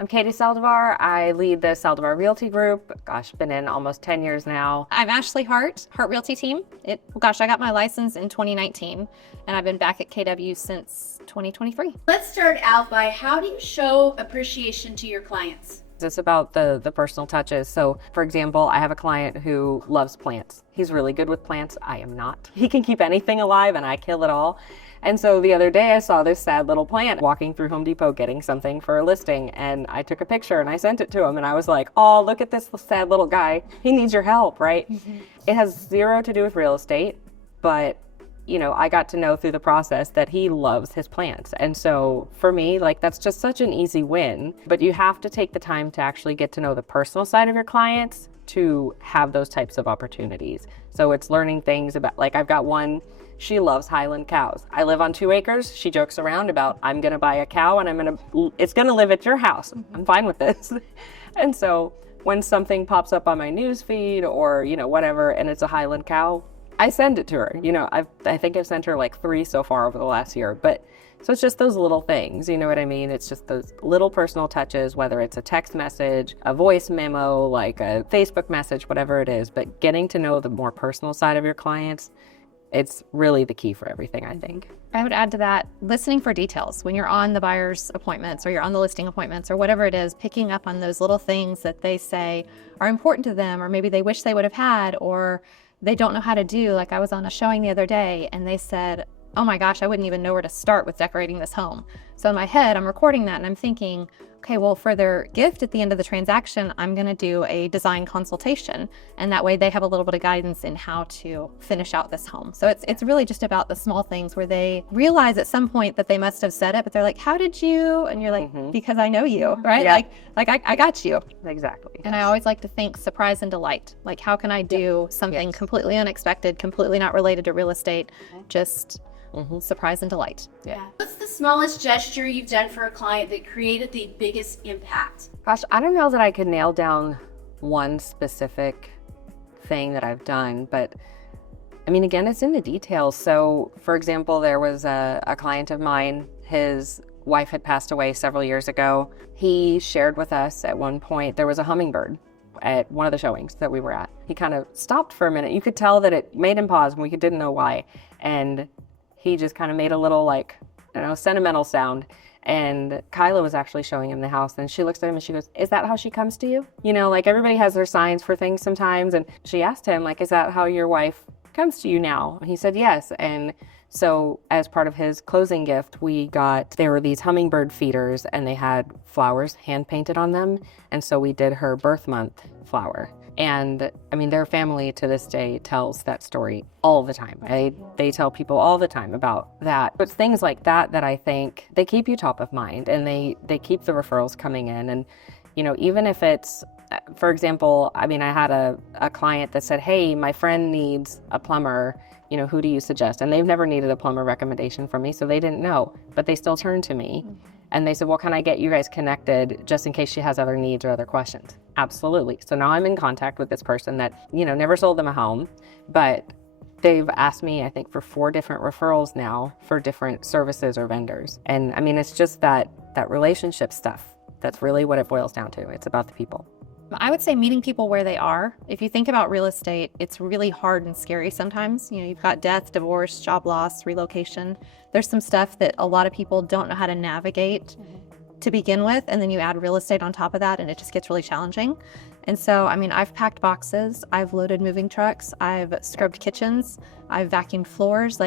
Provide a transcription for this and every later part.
I'm Katie Saldivar. I lead the Saldivar Realty Group. Gosh, been in almost 10 years now. I'm Ashley Hart Realty team. I got my license in 2019, and I've been back at KW since 2023. Let's start out by, how do you show appreciation to your clients? It's about the personal touches. So, for example, I have a client who loves plants. He's really good with plants. I am not. He can keep anything alive, and I kill it all. And so the other day I saw this sad little plant walking through Home Depot getting something for a listing, and I took a picture and I sent it to him, and I was like, oh, look at this sad little guy. He needs your help, right? Mm-hmm. It has zero to do with real estate, but I got to know through the process that he loves his plants. And so for me, that's just such an easy win, but you have to take the time to actually get to know the personal side of your clients to have those types of opportunities. So it's learning things about, I've got one, she loves Highland cows. I live on 2 acres. She jokes around about, I'm gonna buy a cow and it's gonna live at your house. I'm fine with this. And so when something pops up on my news feed or, whatever, and it's a Highland cow, I send it to her. I think I've sent her 3 so far over the last year. But so it's just those little things, you know what I mean? It's just those little personal touches, whether it's a text message, a voice memo, a Facebook message, whatever it is. But getting to know the more personal side of your clients, it's really the key for everything, I think. I would add to that, listening for details. When you're on the buyer's appointments or you're on the listing appointments or whatever it is, picking up on those little things that they say are important to them, or maybe they wish they would have had, or they don't know how to do. I was on a showing the other day and they said, oh my gosh, I wouldn't even know where to start with decorating this home. So in my head, I'm recording that and I'm thinking, okay, well, for their gift at the end of the transaction, I'm going to do a design consultation. And that way they have a little bit of guidance in how to finish out this home. So it's really just about the small things where they realize at some point that they must have said it, but they're like, how did you? And you're like, because I know you, right? Yeah. I got you. Exactly. And I always like to think surprise and delight. How can I do something completely unexpected, completely not related to real estate, just surprise and delight. Yeah. What's the smallest gesture you've done for a client that created the biggest impact? Gosh, I don't know that I could nail down one specific thing that I've done, but again, it's in the details. So for example, there was a client of mine, his wife had passed away several years ago. He shared with us at one point, there was a hummingbird at one of the showings that we were at. He kind of stopped for a minute. You could tell that it made him pause and we didn't know why. And he just kind of made a little sentimental sound. And Kyla was actually showing him the house, and she looks at him and she goes, is that how she comes to you? Everybody has their signs for things sometimes. And she asked him, is that how your wife comes to you now? And he said, yes. And so as part of his closing gift, there were these hummingbird feeders and they had flowers hand painted on them. And so we did her birth month flower. And their family to this day tells that story all the time. They tell people all the time about that. But things like that I think they keep you top of mind, and they keep the referrals coming in. And, even if it's, for example, I had a client that said, hey, my friend needs a plumber, who do you suggest? And they've never needed a plumber recommendation from me, so they didn't know, but they still turned to me. And they said, well, can I get you guys connected just in case she has other needs or other questions? Absolutely. So now I'm in contact with this person that, never sold them a home, but they've asked me, I think, for 4 different referrals now for different services or vendors. And it's just that relationship stuff. That's really what it boils down to. It's about the people. I would say meeting people where they are. If you think about real estate, it's really hard and scary sometimes. You've got death, divorce, job loss, relocation. There's some stuff that a lot of people don't know how to navigate to begin with, and then you add real estate on top of that, and it just gets really challenging. And so, I've packed boxes, I've loaded moving trucks, I've scrubbed kitchens, I've vacuumed floors.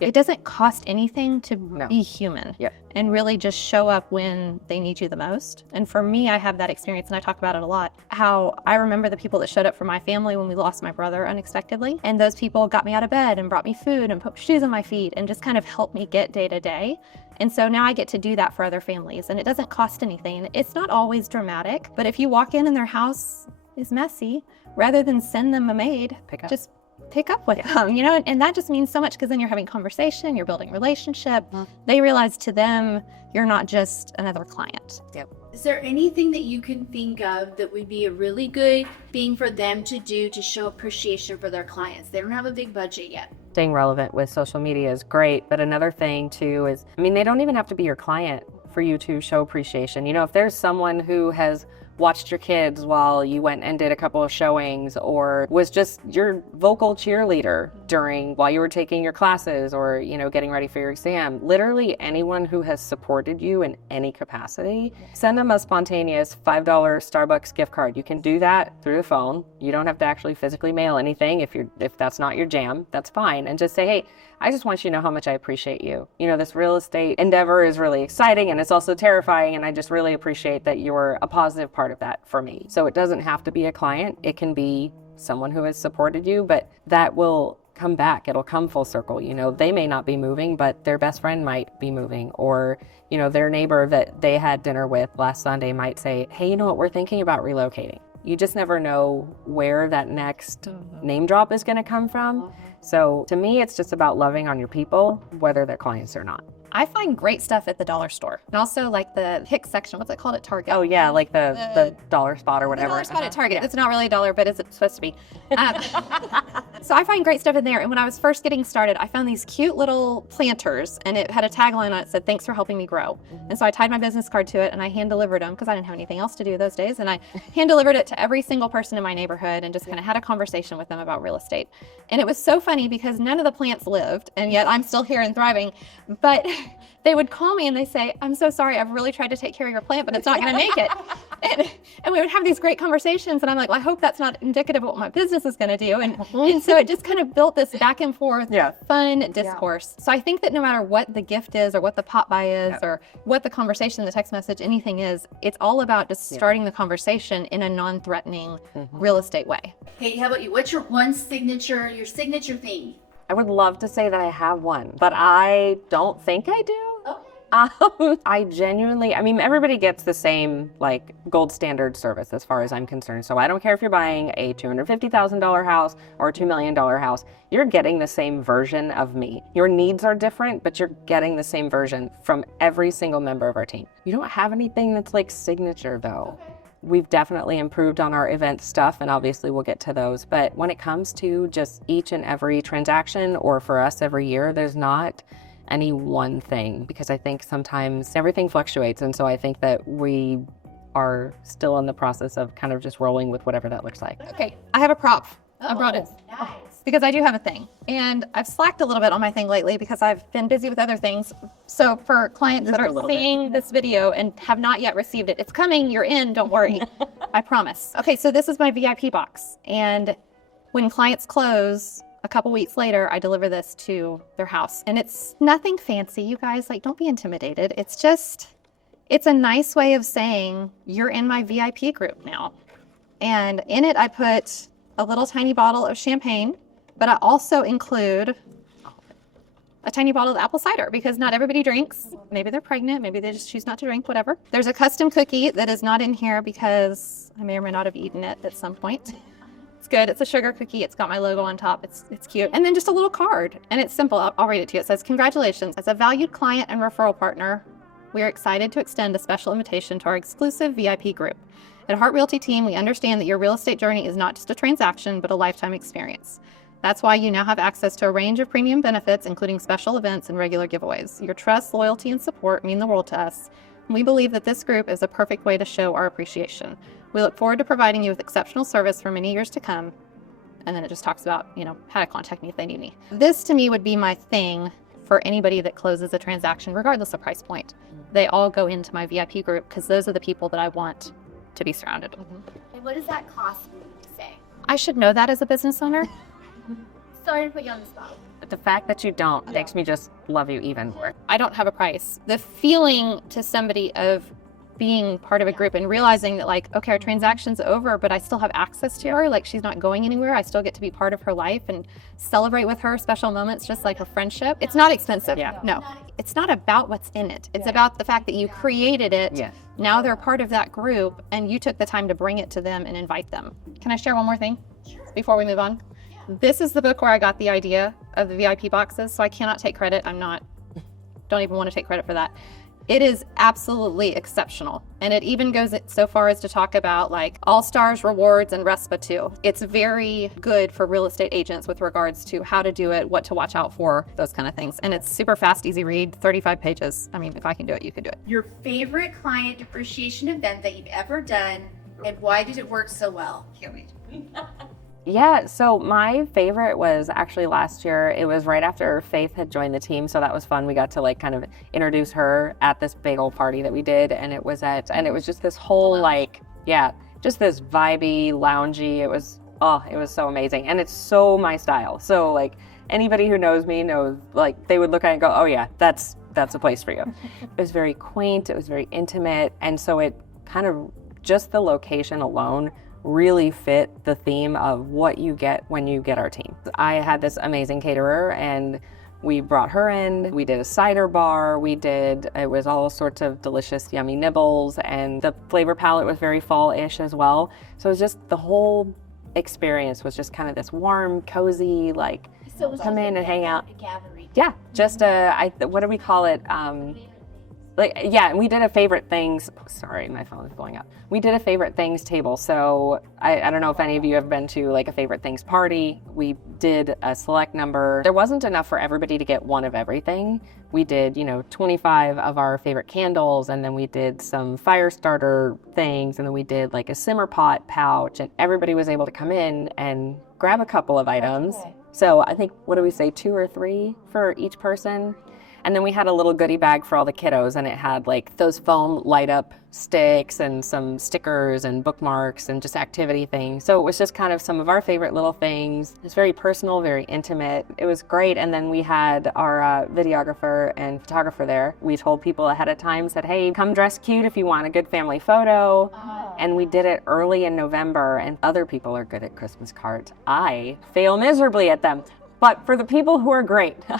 It doesn't cost anything to be human and really just show up when they need you the most. And for me, I have that experience, and I talk about it a lot, how I remember the people that showed up for my family when we lost my brother unexpectedly. And those people got me out of bed and brought me food and put shoes on my feet and just kind of helped me get day to day. And so now I get to do that for other families, and it doesn't cost anything. It's not always dramatic, but if you walk in and their house is messy, rather than send them a maid, just pick up with them, and that just means so much, because then you're having conversation, you're building relationship. They realize to them, you're not just another client. Yep. Is there anything that you can think of that would be a really good thing for them to do to show appreciation for their clients? They don't have a big budget yet. Staying relevant with social media is great, but another thing too is, they don't even have to be your client for you to show appreciation. You know, if there's someone who has watched your kids while you went and did a couple of showings, or was just your vocal cheerleader while you were taking your classes, or, you know, getting ready for your exam, literally anyone who has supported you in any capacity, send them a spontaneous $5 Starbucks gift card. You can do that through the phone. You don't have to actually physically mail anything. If that's not your jam, that's fine. And just say, hey, I just want you to know how much I appreciate you. You know, this real estate endeavor is really exciting, and it's also terrifying, and I just really appreciate that you're a positive part of that for me. So it doesn't have to be a client. It can be someone who has supported you, but that will come back. It'll come full circle. You know, they may not be moving, but their best friend might be moving, or, you know, their neighbor that they had dinner with last Sunday might say, hey, you know what, we're thinking about relocating. You just never know where that next name drop is going to come from. So to me, it's just about loving on your people, whether they're clients or not. I find great stuff at the dollar store, and also like the Hicks section. What's it called at Target? Oh yeah, like the dollar spot or whatever. The dollar spot at Target. It's not really a dollar, but it's supposed to be. So I find great stuff in there. And when I was first getting started, I found these cute little planters, and it had a tagline on it that said, "Thanks for helping me grow." And so I tied my business card to it, and I hand delivered them because I didn't have anything else to do those days. And I hand delivered it to every single person in my neighborhood, and just kind of had a conversation with them about real estate. And it was so funny because none of the plants lived, and yet I'm still here and thriving. But they would call me and they say, I'm so sorry, I've really tried to take care of your plant, but it's not going to make it. And we would have these great conversations, and I'm like, well, I hope that's not indicative of what my business is going to do. And so it just kind of built this back and forth fun discourse. So I think that no matter what the gift is, or what the pop by is, or what the conversation, the text message, anything is, it's all about just starting the conversation in a non-threatening real estate way. Hey, how about you? What's your signature thing? I would love to say that I have one, but I don't think I do. I genuinely, I mean, everybody gets the same like gold standard service as far as I'm concerned. So I don't care if you're buying a $250,000 house or a $2 million house, you're getting the same version of me. Your needs are different, but you're getting the same version from every single member of our team. You don't have anything that's like signature though. We've definitely improved on our event stuff, and obviously we'll get to those. But when it comes to just each and every transaction, or for us every year, there's not any one thing, because I think sometimes everything fluctuates. And so I think that we are still in the process of kind of just rolling with whatever that looks like. Okay, I have a prop. I brought it. Nice. Because I do have a thing, and I've slacked a little bit on my thing lately because I've been busy with other things. So for clients that are seeing this video and have not yet received it, it's coming, you're in, don't worry. I promise. Okay, so this is my VIP box, and when clients close a couple weeks later, I deliver this to their house, and it's nothing fancy, you guys, like, don't be intimidated. It's a nice way of saying you're in my VIP group now. And in it, I put a little tiny bottle of champagne, but I also include a tiny bottle of apple cider, because not everybody drinks. Maybe they're pregnant, maybe they just choose not to drink, whatever. There's a custom cookie that is not in here because I may or may not have eaten it at some point. It's good. It's a sugar cookie. It's got my logo on top. It's cute. And then just a little card, and it's simple. I'll read it to you. It says, congratulations. As a valued client and referral partner, we are excited to extend a special invitation to our exclusive VIP group. At Hart Realty Team, we understand that your real estate journey is not just a transaction, but a lifetime experience. That's why you now have access to a range of premium benefits, including special events and regular giveaways. Your trust, loyalty, and support mean the world to us. And we believe that this group is a perfect way to show our appreciation. We look forward to providing you with exceptional service for many years to come. And then it just talks about, how to contact me if they need me. This to me would be my thing for anybody that closes a transaction, regardless of price point. They all go into my VIP group because those are the people that I want to be surrounded with. And what does that cost me to say? I should know that as a business owner. Sorry to put you on the spot. But the fact that you don't makes me just love you even more. I don't have a price. The feeling to somebody of being part of a group and realizing that, like, okay, our transaction's over, but I still have access to her. Like, she's not going anywhere. I still get to be part of her life and celebrate with her special moments, just like a friendship. It's not expensive. No. It's not about what's in it. It's about the fact that you created it. Yes. Now they're part of that group, and you took the time to bring it to them and invite them. Can I share one more thing before we move on? This is the book where I got the idea of the VIP boxes, so I cannot take credit. Don't even want to take credit for that. It is absolutely exceptional. And it even goes so far as to talk about like all-stars, rewards, and RESPA too. It's very good for real estate agents with regards to how to do it, what to watch out for, those kind of things. And it's super fast, easy read, 35 pages. I mean, if I can do it, you can do it. Your favorite client appreciation event that you've ever done, and why did it work so well? Can't wait. Yeah, so my favorite was actually last year. It was right after Faith had joined the team, so that was fun. We got to like kind of introduce her at this big old party that we did, and it was just this whole like, yeah, just this vibey, loungy. It was so amazing, and it's so my style. So like anybody who knows me knows, like they would look at it and go, oh yeah, that's a place for you. It was very quaint, it was very intimate, and so it kind of, just the location alone really fit the theme of what you get when you get our team. I had this amazing caterer, and we brought her in. We did a cider bar. It was all sorts of delicious, yummy nibbles, and the flavor palette was very fall-ish as well. So it was just, the whole experience was just kind of this warm, cozy, like So come in and hang out. A gathering. Yeah, just what do we call it? And we did a favorite things. Sorry, my phone is blowing up. We did a favorite things table. So I don't know if any of you have been to like a favorite things party. We did a select number. There wasn't enough for everybody to get one of everything. We did, 25 of our favorite candles, and then we did some fire starter things, and then we did like a simmer pot pouch, and everybody was able to come in and grab a couple of items. Okay. So I think, what do we say, 2 or 3 for each person? And then we had a little goodie bag for all the kiddos, and it had like those foam light up sticks and some stickers and bookmarks and just activity things. So it was just kind of some of our favorite little things. It was very personal, very intimate. It was great. And then we had our videographer and photographer there. We told people ahead of time, said, hey, come dress cute if you want a good family photo. And we did it early in November, and other people are good at Christmas cards. I fail miserably at them. But for the people who are great, they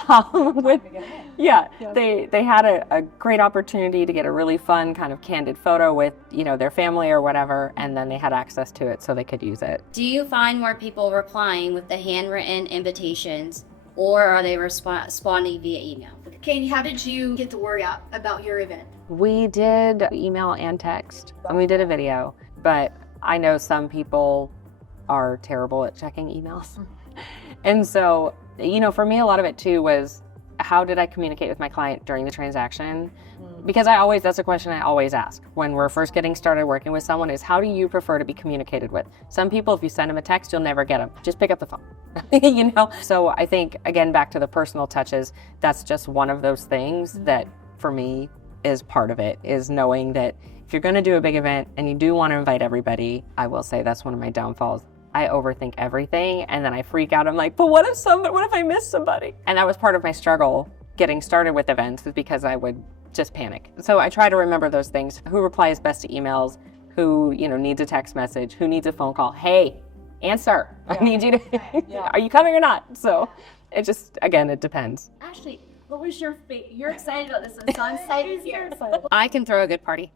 had a great opportunity to get a really fun kind of candid photo with, their family or whatever, and then they had access to it so they could use it. Do you find more people replying with the handwritten invitations, or are they responding via email? Katie, how did you get the word out about your event? We did email and text, and we did a video, but I know some people are terrible at checking emails. And so, for me, a lot of it too was, how did I communicate with my client during the transaction? Because that's a question I always ask when we're first getting started working with someone, is how do you prefer to be communicated with? Some people, if you send them a text, you'll never get them. Just pick up the phone, So I think, again, back to the personal touches, that's just one of those things that for me is part of it, is knowing that if you're going to do a big event and you do want to invite everybody, I will say that's one of my downfalls. I overthink everything, and then I freak out. I'm like, but what if I miss somebody? And that was part of my struggle getting started with events, is because I would just panic. So I try to remember those things. Who replies best to emails? Who, needs a text message? Who needs a phone call? Hey, answer. Yeah. I need you to, are you coming or not? So it just, again, it depends. Ashley, what was your you're excited about this one, so I'm excited here. I can throw a good party.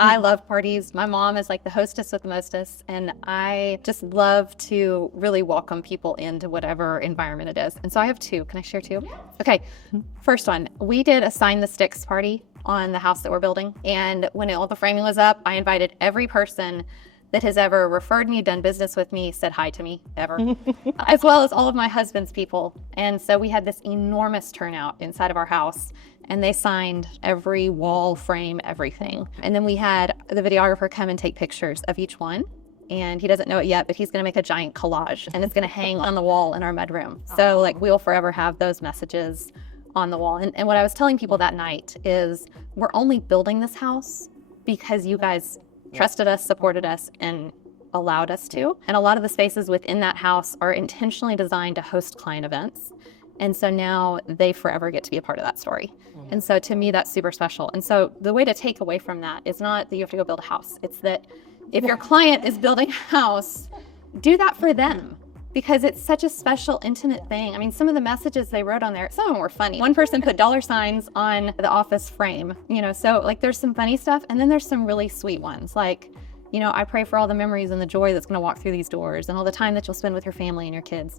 I love parties. My mom is like the hostess with the mostest, and I just love to really welcome people into whatever environment it is. And so I have 2. Can I share 2? Yeah. Okay. First one, we did a Sign the Sticks party on the house that we're building. And when all the framing was up, I invited every person that has ever referred me, done business with me, said hi to me, ever, as well as all of my husband's people. And so we had this enormous turnout inside of our house, and they signed every wall, frame, everything. And then we had the videographer come and take pictures of each one. And he doesn't know it yet, but he's gonna make a giant collage, and it's gonna hang on the wall in our mudroom. So like, we'll forever have those messages on the wall. And what I was telling people that night is, we're only building this house because you guys trusted us, supported us, and allowed us to. And a lot of the spaces within that house are intentionally designed to host client events. And so now they forever get to be a part of that story. And so to me, that's super special. And so the way to take away from that is not that you have to go build a house. It's that if your client is building a house, do that for them, because it's such a special, intimate thing. I mean, some of the messages they wrote on there, some of them were funny. One person put $signs on the office frame, so like there's some funny stuff, and then there's some really sweet ones. Like, I pray for all the memories and the joy that's gonna walk through these doors, and all the time that you'll spend with your family and your kids.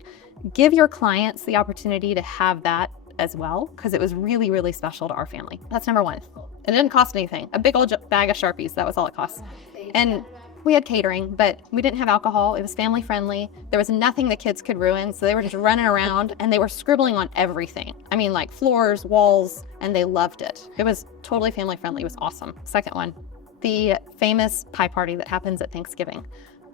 Give your clients the opportunity to have that as well, because it was really, really special to our family. That's number one. It didn't cost anything. A big old bag of Sharpies, that was all it cost. And we had catering, but we didn't have alcohol. It was family friendly. There was nothing the kids could ruin, so they were just running around and they were scribbling on everything. I mean, like floors, walls, and they loved it. It was totally family friendly. It was awesome. Second one, the famous pie party that happens at Thanksgiving.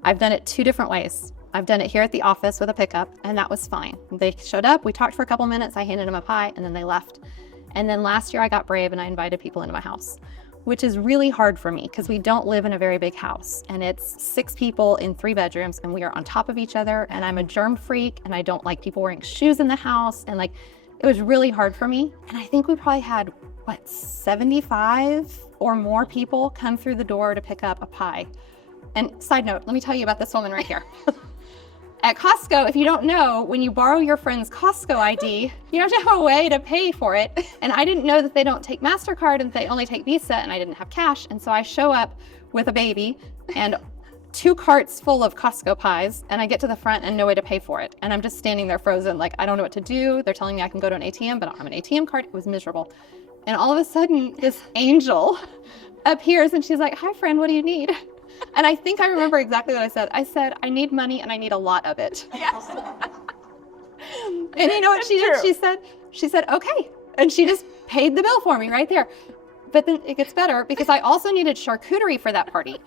I've done it 2 different ways. I've done it here at the office with a pickup, and that was fine. They showed up, we talked for a couple minutes, I handed them a pie, and then they left. And then last year I got brave and I invited people into my house, which is really hard for me because we don't live in a very big house, and it's 6 people in 3 bedrooms, and we are on top of each other, and I'm a germ freak, and I don't like people wearing shoes in the house, and like, it was really hard for me. And I think we probably had, 75 or more people come through the door to pick up a pie. And side note, let me tell you about this woman right here. At Costco, if you don't know, when you borrow your friend's Costco ID, you have to have a way to pay for it. And I didn't know that they don't take MasterCard and they only take Visa, and I didn't have cash. And so I show up with a baby and 2 carts full of Costco pies, and I get to the front and no way to pay for it. And I'm just standing there frozen, like, I don't know what to do. They're telling me I can go to an ATM, but I don't have an ATM card. It was miserable. And all of a sudden, this angel appears and she's like, "Hi, friend, what do you need?" And I think I remember exactly what I said. I said, "I need money and I need a lot of it." Yes. And you know what she did? She said, "Okay." And she just paid the bill for me right there. But then it gets better because I also needed charcuterie for that party.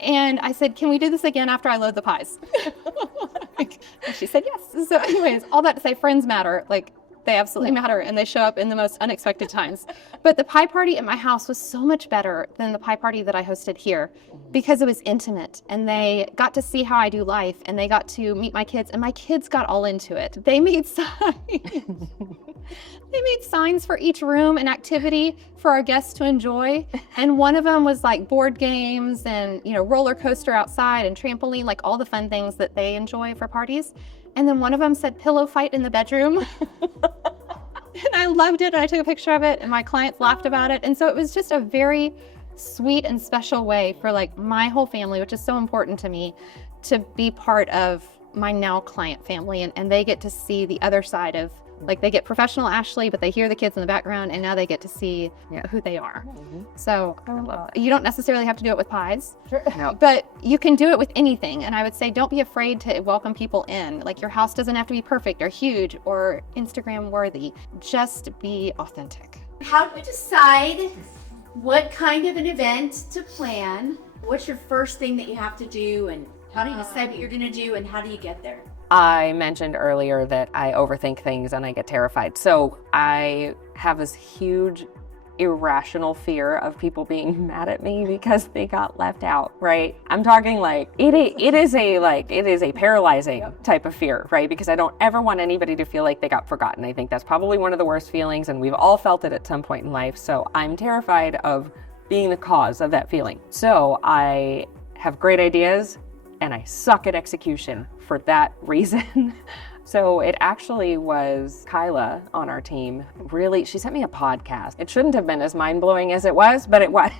And I said, "Can we do this again after I load the pies?" And she said yes. So anyways, all that to say, friends matter. Like, they absolutely matter, and they show up in the most unexpected times. But the pie party at my house was so much better than the pie party that I hosted here because it was intimate, and they got to see how I do life, and they got to meet my kids, and my kids got all into it. They made signs. They made signs for each room and activity for our guests to enjoy. And one of them was like board games and, roller coaster outside and trampoline, like all the fun things that they enjoy for parties. And then one of them said pillow fight in the bedroom. And I loved it, and I took a picture of it, and my clients laughed about it. And so it was just a very sweet and special way for like my whole family, which is so important to me, to be part of my now client family. And they get to see the other side of, like, they get professional Ashley, but they hear the kids in the background, and now they get to see who they are. Mm-hmm. So you don't necessarily have to do it with pies, No. but you can do it with anything. And I would say, don't be afraid to welcome people in. Like, your house doesn't have to be perfect or huge or Instagram worthy. Just be authentic. How do we decide what kind of an event to plan? What's your first thing that you have to do, and how do you decide what you're going to do, and how do you get there? I mentioned earlier that I overthink things and I get terrified. So I have this huge irrational fear of people being mad at me because they got left out, right? I'm talking like it is a paralyzing type of fear, right? Because I don't ever want anybody to feel like they got forgotten. I think that's probably one of the worst feelings, and we've all felt it at some point in life. So I'm terrified of being the cause of that feeling. So I have great ideas and I suck at execution for that reason. So it actually was Kyla on our team. Really, she sent me a podcast. It shouldn't have been as mind-blowing as it was, but it was.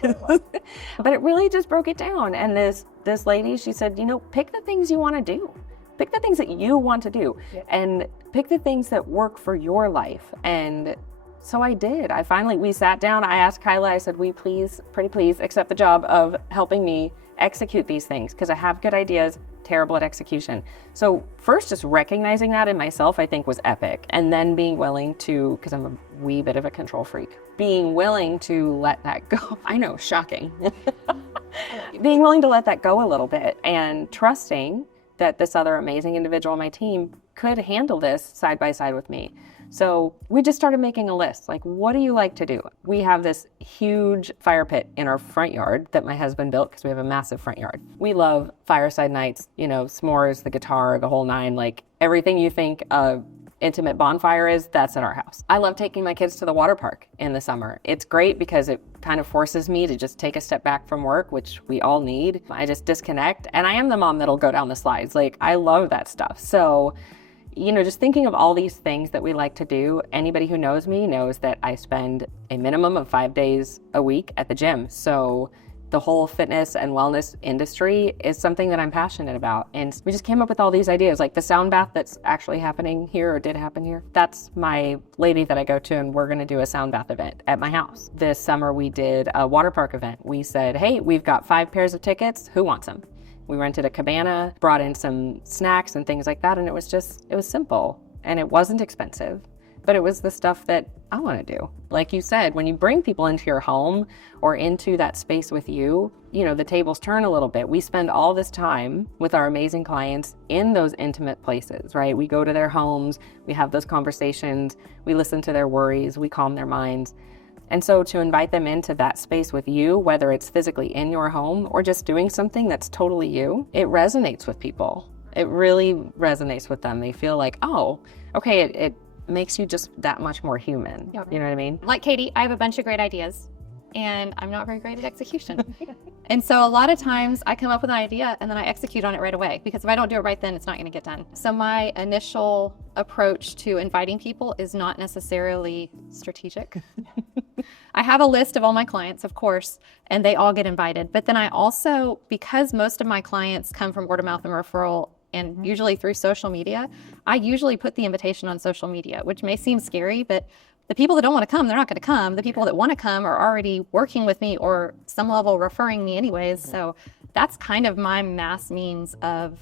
But it really just broke it down. And this lady, she said, pick the things you want to do. Pick the things that you want to do, and pick the things that work for your life. And so I did. We sat down, I asked Kyla, I said, pretty please accept the job of helping me execute these things, because I have good ideas, terrible at execution. So first, just recognizing that in myself, I think, was epic. And then being willing to, because I'm a wee bit of a control freak, being willing to let that go. I know, shocking. Being willing to let that go a little bit, and trusting that this other amazing individual on my team could handle this side by side with me. So we just started making a list. Like, what do you like to do? We have this huge fire pit in our front yard that my husband built because we have a massive front yard. We love fireside nights, s'mores, the guitar, the whole nine, like everything you think a intimate bonfire is, that's at our house. I love taking my kids to the water park in the summer. It's great because it kind of forces me to just take a step back from work, which we all need. I just disconnect, and I am the mom that'll go down the slides. Like, I love that stuff. So just thinking of all these things that we like to do. Anybody who knows me knows that I spend a minimum of 5 days a week at the gym. So the whole fitness and wellness industry is something that I'm passionate about. And we just came up with all these ideas, like the sound bath that's actually happening here or did happen here. That's my lady that I go to, and we're gonna do a sound bath event at my house. This summer we did a water park event. We said, hey, we've got 5 pairs of tickets, who wants them? We rented a cabana, brought in some snacks and things like that, and it was simple, and it wasn't expensive. But it was the stuff that I want to do. Like you said, when you bring people into your home or into that space with you, the tables turn a little bit. We spend all this time with our amazing clients in those intimate places, right? We go to their homes, we have those conversations, we listen to their worries, we calm their minds. And so to invite them into that space with you, whether it's physically in your home or just doing something that's totally you, it resonates with people. It really resonates with them. They feel like, oh, okay, it makes you just that much more human. Yep. You know what I mean? Like Katie, I have a bunch of great ideas and I'm not very great at execution. And so a lot of times I come up with an idea and then I execute on it right away, because if I don't do it right then, it's not going to get done. So my initial approach to inviting people is not necessarily strategic. I have a list of all my clients, of course, and they all get invited. But then I also, because most of my clients come from word of mouth and referral, and usually through social media, I usually put the invitation on social media, which may seem scary, but the people that don't want to come, they're not going to come. The people that want to come are already working with me or some level referring me anyways. So that's kind of my mass means of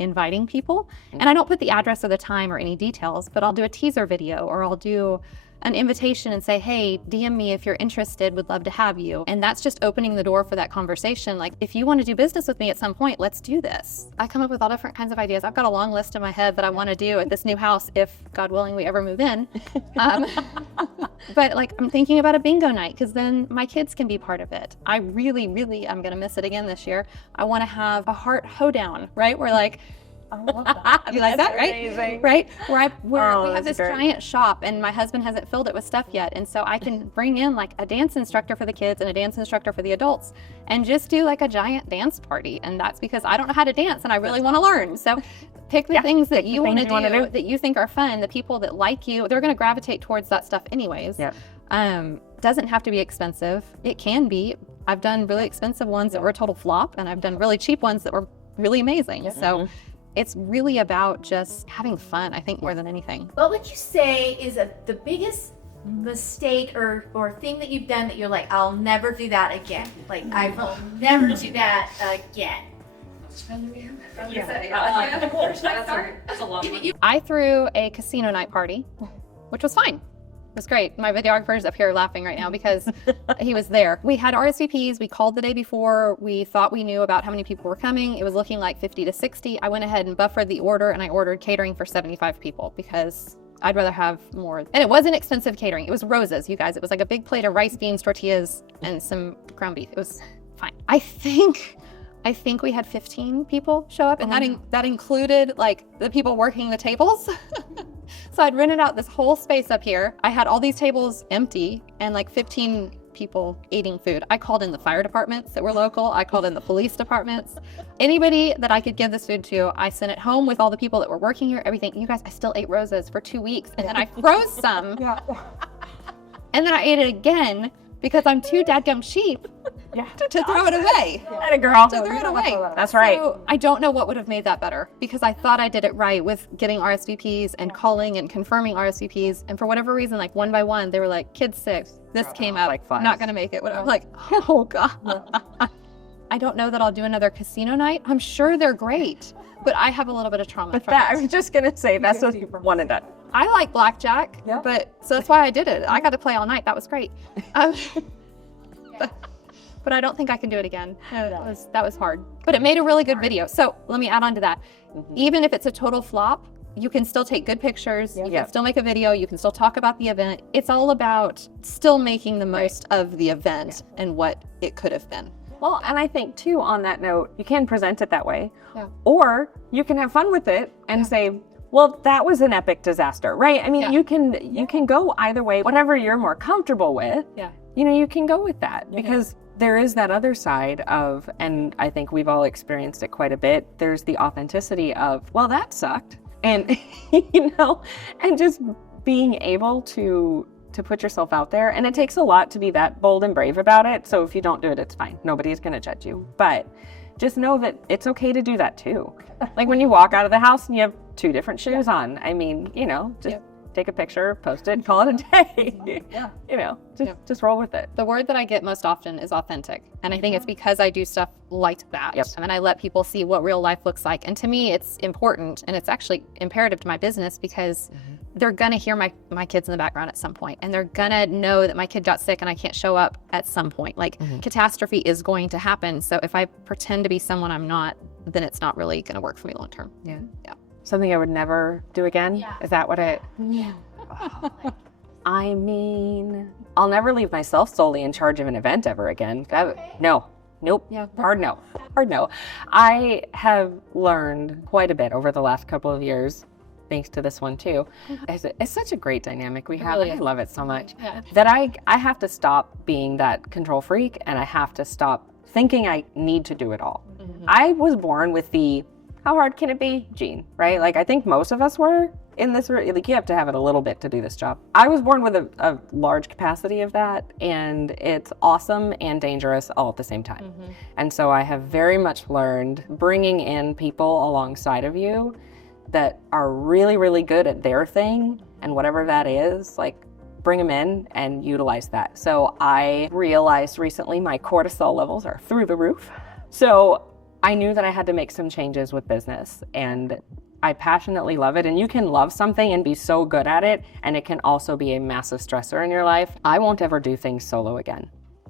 inviting people. And I don't put the address or the time or any details, but I'll do a teaser video, or I'll do an invitation and say, hey, DM me if you're interested, would love to have you. And that's just opening the door for that conversation. Like, if you want to do business with me at some point, let's do this. I come up with all different kinds of ideas. I've got a long list in my head that I want to do at this new house, if God willing we ever move in. But like, I'm thinking about a bingo night, because then my kids can be part of it. I really, really, I'm gonna miss it again this year. I want to have a heart hoedown, right? We're like, I love that. you like that, right? Amazing. Right? Where we have that's this great. giant shop, and my husband hasn't filled it with stuff yet. And so I can bring in like a dance instructor for the kids and a dance instructor for the adults, and just do like a giant dance party. And that's because I don't know how to dance and I really want to learn. So pick the things that you want to do, that you think are fun. The people that like you, they're going to gravitate towards that stuff anyways. Yep. Doesn't have to be expensive. It can be. I've done really expensive ones that were a total flop, and I've done really cheap ones that were really amazing. So it's really about just having fun, I think, more than anything. What would you say is the biggest mistake or thing that you've done that you're like, I'll never do that again? Like, I will never do that again. I threw a casino night party, which was fine. It was great. My videographer is up here laughing right now because he was there. We had RSVPs. We called the day before. We thought we knew about how many people were coming. It was looking like 50 to 60. I went ahead and buffered the order, and I ordered catering for 75 people because I'd rather have more. And it wasn't expensive catering. It was roses, you guys. It was like a big plate of rice, beans, tortillas, and some ground beef. It was fine. I think we had 15 people show up, and that included like the people working the tables. So I'd rented out this whole space up here. I had all these tables empty and like 15 people eating food. I called in the fire departments that were local. I called in the police departments. Anybody that I could give this food to, I sent it home with all the people that were working here, everything. You guys, I still ate roses for 2 weeks, and then I froze some. And then I ate it again because I'm too dadgum cheap to throw it away. Atta girl. To throw it away. That's right. So I don't know what would have made that better, because I thought I did it right with getting RSVPs and calling and confirming RSVPs. And for whatever reason, like one by one, they were like, kids sick. This came up. Like flies. Not going to make it. I'm like, oh God. I don't know that I'll do another casino night. I'm sure they're great, but I have a little bit of trauma. But that, I was just going to say, that's what you one and done. I like blackjack, but so that's why I did it. I got to play all night. That was great. But I don't think I can do it again. That was hard. But it made a really good video. So let me add on to that. Even if it's a total flop, you can still take good pictures. You can still make a video. You can still talk about the event. It's all about still making the most of the event and what it could have been. Well, and I think too, on that note, you can present it that way, or you can have fun with it and say, well, that was an epic disaster, right? I mean, you can go either way, whatever you're more comfortable with. You can go with that, because there is that other side of, and I think we've all experienced it quite a bit, there's the authenticity of, well, that sucked. And, and just being able to to put yourself out there. And it takes a lot to be that bold and brave about it. So if you don't do it, it's fine. Nobody's going to judge you. But just know that it's okay to do that too. Like when you walk out of the house and you have 2 different shoes on. I mean, just take a picture, post it, call it a day. Just roll with it. The word that I get most often is authentic. And I think it's because I do stuff like that. Yep. And I let people see what real life looks like. And to me, it's important, and it's actually imperative to my business, because they're gonna hear my kids in the background at some point, and they're gonna know that my kid got sick and I can't show up at some point. Like catastrophe is going to happen. So if I pretend to be someone I'm not, then it's not really gonna work for me long term. Yeah. Yeah. Something I would never do again? Yeah. Is that what it? Yeah. I mean, I'll never leave myself solely in charge of an event ever again. No. Nope. Yeah. Hard no. Hard no. I have learned quite a bit over the last couple of years, thanks to this one too. It's such a great dynamic we have. really I is. love it so much. Yeah. That I have to stop being that control freak, and I have to stop thinking I need to do it all. I was born with the how hard can it be gene, right? Like I think most of us were in this, like you have to have it a little bit to do this job. I was born with a large capacity of that, and it's awesome and dangerous all at the same time. And so I have very much learned bringing in people alongside of you that are really, really good at their thing, and whatever that is, like bring them in and utilize that. So I realized recently my cortisol levels are through the roof. So I knew that I had to make some changes with business, and I passionately love it. And you can love something and be so good at it, and it can also be a massive stressor in your life. I won't ever do things solo again,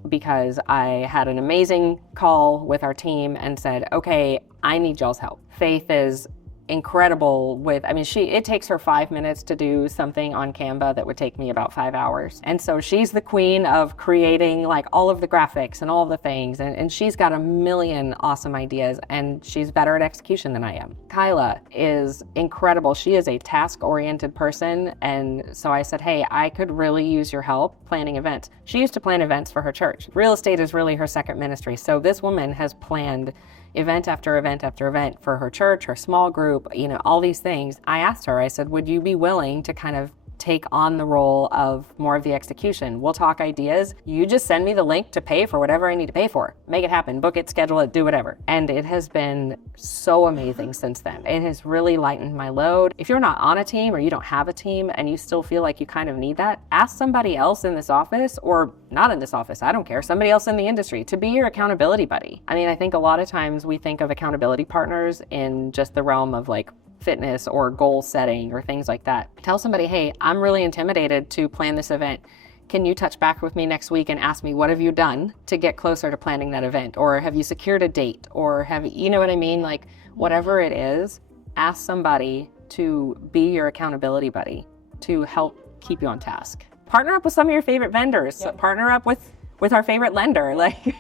because I had an amazing call with our team and said, okay, I need y'all's help. Faith is incredible with, it takes her 5 minutes to do something on Canva that would take me about 5 hours. And so she's the queen of creating like all of the graphics and all of the things. And she's got a million awesome ideas, and she's better at execution than I am. Kyla is incredible. She is a task-oriented person. And so I said, hey, I could really use your help planning events. She used to plan events for her church. Real estate is really her second ministry. So this woman has planned event after event after event for her church, her small group, all these things. I asked her, I said, would you be willing to kind of take on the role of more of the execution? We'll talk ideas. You just send me the link to pay for whatever I need to pay for. Make it happen, book it, schedule it, do whatever. And it has been so amazing since then. It has really lightened my load. If you're not on a team or you don't have a team and you still feel like you kind of need that, ask somebody else in this office, or not in this office, I don't care, somebody else in the industry to be your accountability buddy. I think a lot of times we think of accountability partners in just the realm of like fitness or goal setting or things like that. Tell somebody, hey, I'm really intimidated to plan this event. Can you touch back with me next week and ask me, what have you done to get closer to planning that event? Or have you secured a date? Or have you know what I mean? Like whatever it is, ask somebody to be your accountability buddy to help keep you on task. Partner up with some of your favorite vendors. Yep. Partner up with our favorite lender. Like,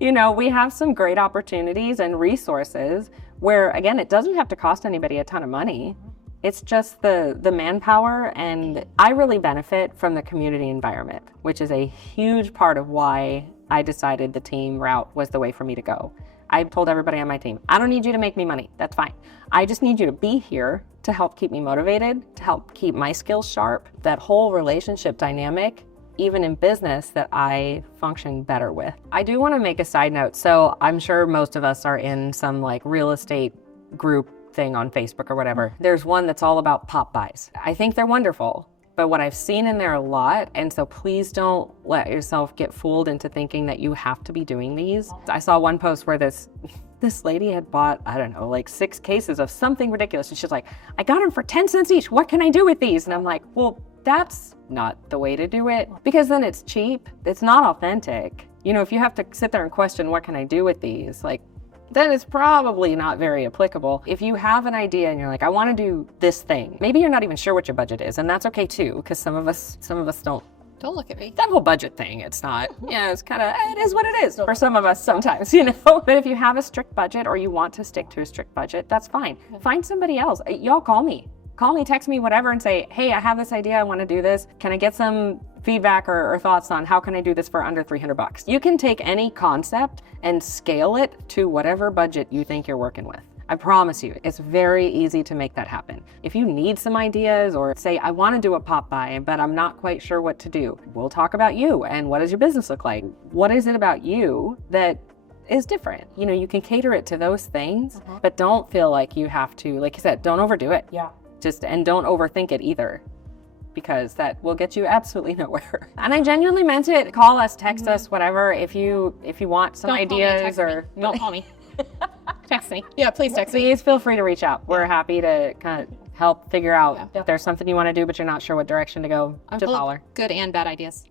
we have some great opportunities and resources where, again, it doesn't have to cost anybody a ton of money. It's just the manpower, and I really benefit from the community environment, which is a huge part of why I decided the team route was the way for me to go. I told everybody on my team, I don't need you to make me money. That's fine. I just need you to be here to help keep me motivated, to help keep my skills sharp. That whole relationship dynamic, even in business, that I function better with. I do want to make a side note. So I'm sure most of us are in some like real estate group thing on Facebook or whatever. There's one that's all about pop buys. I think they're wonderful, but what I've seen in there a lot, and so please don't let yourself get fooled into thinking that you have to be doing these. I saw one post where this lady had bought, I don't know, like 6 cases of something ridiculous. And she's like, I got them for 10 cents each. What can I do with these? And I'm like, well, that's not the way to do it, because then it's cheap. It's not authentic. If you have to sit there and question, what can I do with these? Like, then it's probably not very applicable. If you have an idea and you're like, I want to do this thing, maybe you're not even sure what your budget is, and that's okay too, because some of us don't look at me. That whole budget thing, it's not, it's kind of, it is what it is for some of us sometimes, But if you have a strict budget or you want to stick to a strict budget, that's fine. Find somebody else. Y'all call me, text me, whatever, and say, hey, I have this idea. I want to do this. Can I get some feedback or thoughts on how can I do this for under $300? You can take any concept and scale it to whatever budget you think you're working with. I promise you, it's very easy to make that happen. If you need some ideas or say, I want to do a pop by, but I'm not quite sure what to do, we'll talk about you and what does your business look like? What is it about you that is different? You know, you can cater it to those things, but don't feel like you have to, like you said, don't overdo it. Yeah. And don't overthink it either, because that will get you absolutely nowhere. And I genuinely meant it. Call us, text us, whatever, if you want some Don't call me, ideas text or me. Don't call me. Text me. Yeah, please text me. please feel free to reach out. We're happy to kind of help figure out if there's something you want to do, but you're not sure what direction to go. I'm Just full of holler. good and bad ideas.